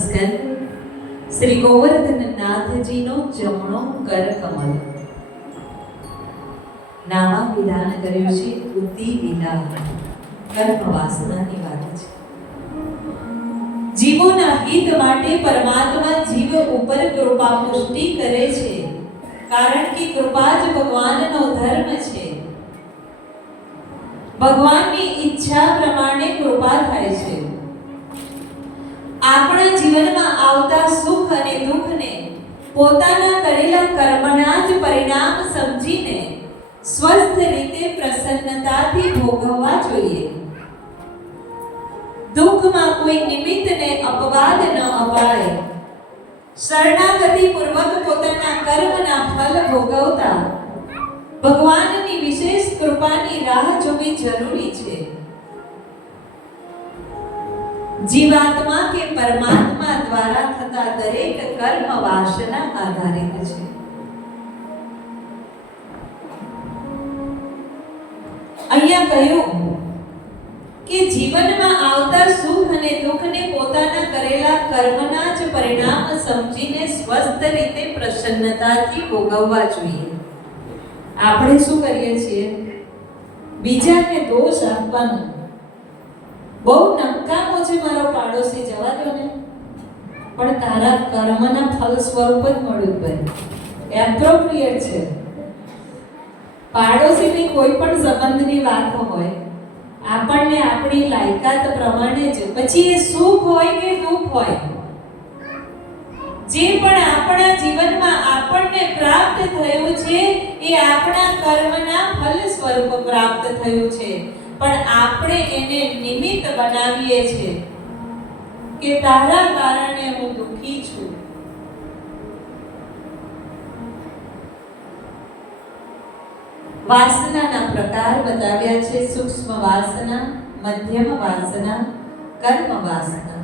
સ્કંદ શ્રી ગોવર્ધનનાથજીનો જમણો કર કમલ. નામા વિધાન કર્યું છે બુદ્ધિ વિલા કર્મ વાસનાની વાત છે. જીવોના હિત માટે પરમાત્મા જીવ ઉપર કૃપા પુષ્ટિ કરે છે, કારણ કે કૃપા જ ભગવાનનો ધર્મ છે. ભગવાનની ઈચ્છા પ્રમાણે કૃપા થાય છે. આપણા જીવનમાં આવતા સુખ અને દુઃખને પોતાના કરેલા કર્મના જ પરિણામ સમજીને સ્વસ્થ રીતે પ્રસન્નતાથી ભોગવવા જોઈએ. દુઃખમાં કોઈ નિમિત્તને અપવાદ ન અપાય. શરણાગતિ પૂર્વક પોતાના કર્મના ફલ ભોગવતા ભગવાનની વિશેષ કૃપાની રાહ જોવી જરૂરી છે. જીવાત્મા કે પરમાત્મા દ્વારા થતા દરેક કર્મ વાસના આધારિત છે. અહીંયા કહ્યું કે જીવનમાં આવતા સુખ અને દુઃખને પોતાના કરેલા કર્મના જ પરિણામ સમજીને સ્વસ્થ રીતે પ્રસન્નતાથી ભોગવવા જોઈએ. આપણે શું કરીએ છીએ? બીજાને દોષ આપવાનો. બહુ નકામો છે મારો પાડોશી, જવા દો ને, પણ તારા કર્મના ફલ સ્વરૂપ જ મળ્યું ભાઈ, એપ્રોપ્રિએટ છે. પાડોશીની કોઈ પણ સંબંધની વાત હોય, આપણને આપણી લાયકાત પ્રમાણે જ, પછી એ સુખ હોય કે દુઃખ હોય, જે પણ આપણા જીવનમાં આપણને પ્રાપ્ત થયું છે એ આપણા કર્મના ફલ સ્વરૂપ પ્રાપ્ત થયું છે. પણ આપણે એને નિમિત્ત બનાવીએ છીએ કે તારા કારણે હું દુઃખી છું. વાસનાના પ્રકાર બતાવ્યા છે: સૂક્ષ્મ વાસના, મધ્યમ વાસના, કર્મ વાસના.